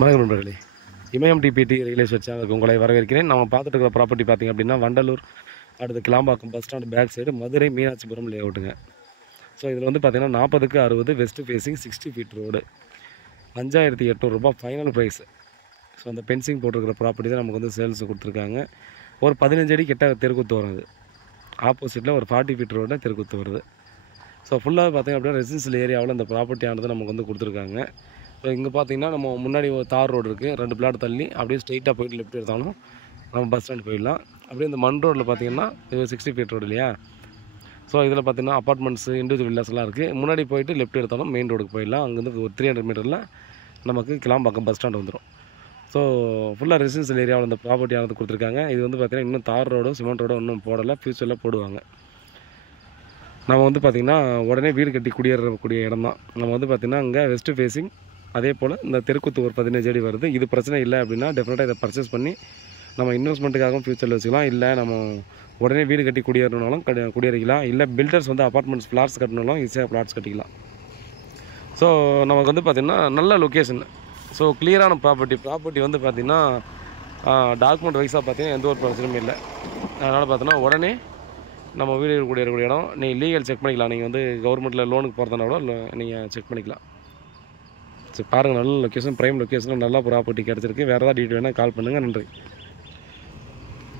வணக்கம் நண்பர்களே, இமயம் DBT real estate சேனலுக்கு உங்களை வரவேற்கிறேன். நம்ம பார்த்துட்டு இருக்கிற ப்ராப்பர்ட்டி பார்த்திங்க அப்படின்னா வண்டலூர் அடுத்து Kilambakkam bus stand back side Madurai Meenakshipuram லேஅவுட்டுங்க. ஸோ இதில் வந்து பார்த்திங்கன்னா 40க்கு 60 வெஸ்ட் ஃபேஸிங் 60 ஃபீட் ரோடு, 5800 ரூபா ஃபைனல் ப்ரைஸ். ஸோ அந்த பென்சிங் போட்டிருக்கிற ப்ராப்பர்ட்டி தான் நமக்கு வந்து சேல்ஸ் கொடுத்துருக்காங்க. ஒரு 15 அடி கிட்ட தெருக்குத்து வருது. ஆப்போசிட்டில் ஒரு 40 ஃபீட் ரோடு தெருக்குத்து வருது. ஸோ ஃபுல்லாக பார்த்திங்க அப்படின்னா ரெசிடென்ஷியல் ஏரியாவில் இந்த ப்ராப்பர்ட்டி ஆனது நமக்கு வந்து கொடுத்துருக்காங்க. ஸோ இங்கே பார்த்தீங்கன்னா நம்ம முன்னாடி ஒரு தார் ரோடு இருக்குது, 2 பிளாட் தள்ளி அப்படியே ஸ்ட்ரெயிட்டாக போயிட்டு லெஃப்ட் எடுத்தாலும் நம்ம பஸ் ஸ்டாண்ட் போயிடலாம். அப்படியே இந்த மண் ரோட்டில் பார்த்தீங்கன்னா இது 60 ஃபீட் ரோடு இல்லையா. ஸோ இதில் பார்த்தீங்கன்னா அப்பார்ட்மெண்ட்ஸு இண்டிவிஜுவல் வில்லாஸ்லாம் இருக்குது. முன்னாடி போயிட்டு லெஃப்ட் எடுத்தாலும் மெயின் ரோடுக்கு போயிடலாம். அங்கேருந்து ஒரு 300 மீட்டரில் நமக்கு கிளாம்பாக்கம் பஸ் ஸ்டாண்ட் வந்துடும். ஸோ ஃபுல்லாக ரெசிடென்ஷியல் ஏரியாவில் இந்த ப்ராப்பர்ட்டி ஆனது கொடுத்துருக்காங்க. இது வந்து பார்த்திங்கன்னா இன்னும் தார் ரோடும் சிமெண்ட் ரோடும் இன்னும் போடலை, ஃப்யூச்சரில் போடுவாங்க. நம்ம வந்து பார்த்திங்கன்னா உடனே வீடு கட்டி குடியேறக்கூடிய இடம் தான். நம்ம வந்து பார்த்திங்கன்னா இங்கே வெஸ்ட் ஃபேஸிங், அதே போல் இந்த தெருக்குத்து ஒரு 15 அடி வருது. இது பிரச்சனை இல்லை அப்படின்னா டெஃபினட்டாக இதை பர்ச்சேஸ் பண்ணி நம்ம இன்வெஸ்ட்மெண்ட்டுக்காகவும் ஃப்யூச்சரில் வச்சுக்கலாம். இல்லை நம்ம உடனே வீடு கட்டி குடியேறனாலும் குடியேறிக்கலாம். இல்லை பில்டர்ஸ் வந்து அப்பார்ட்மெண்ட்ஸ் ஃப்ளாட்ஸ் கட்டணும்னாலும் ஈஸியாக ஃப்ளாட்ஸ் கட்டிக்கலாம். ஸோ நமக்கு வந்து பார்த்திங்கன்னா நல்ல லொக்கேஷன். ஸோ கிளியரான ப்ராப்பர்ட்டி வந்து பார்த்திங்கன்னா டாக்குமெண்ட் வைஸாக பார்த்திங்கன்னா எந்த ஒரு பிரச்சனையும் இல்லை. அதனால் பார்த்தோன்னா உடனே நம்ம வீடு குடியேறக்கூடிய இடம். நீங்கள் லீகல் செக் பண்ணிக்கலாம். நீங்கள் வந்து கவர்மெண்ட்டில் லோனுக்கு போகிறதுனா கூட நீங்கள் செக் பண்ணிக்கலாம். சரி பாருங்கள், நல்ல லொக்கேஷன், ப்ரைம் லொக்கேஷனில் நல்ல ப்ராப்பர்ட்டி கிடச்சிருக்கு. வேறு ஏதாவது டீட்டெயில் வேணால் கால் பண்ணுங்கள். நன்றி.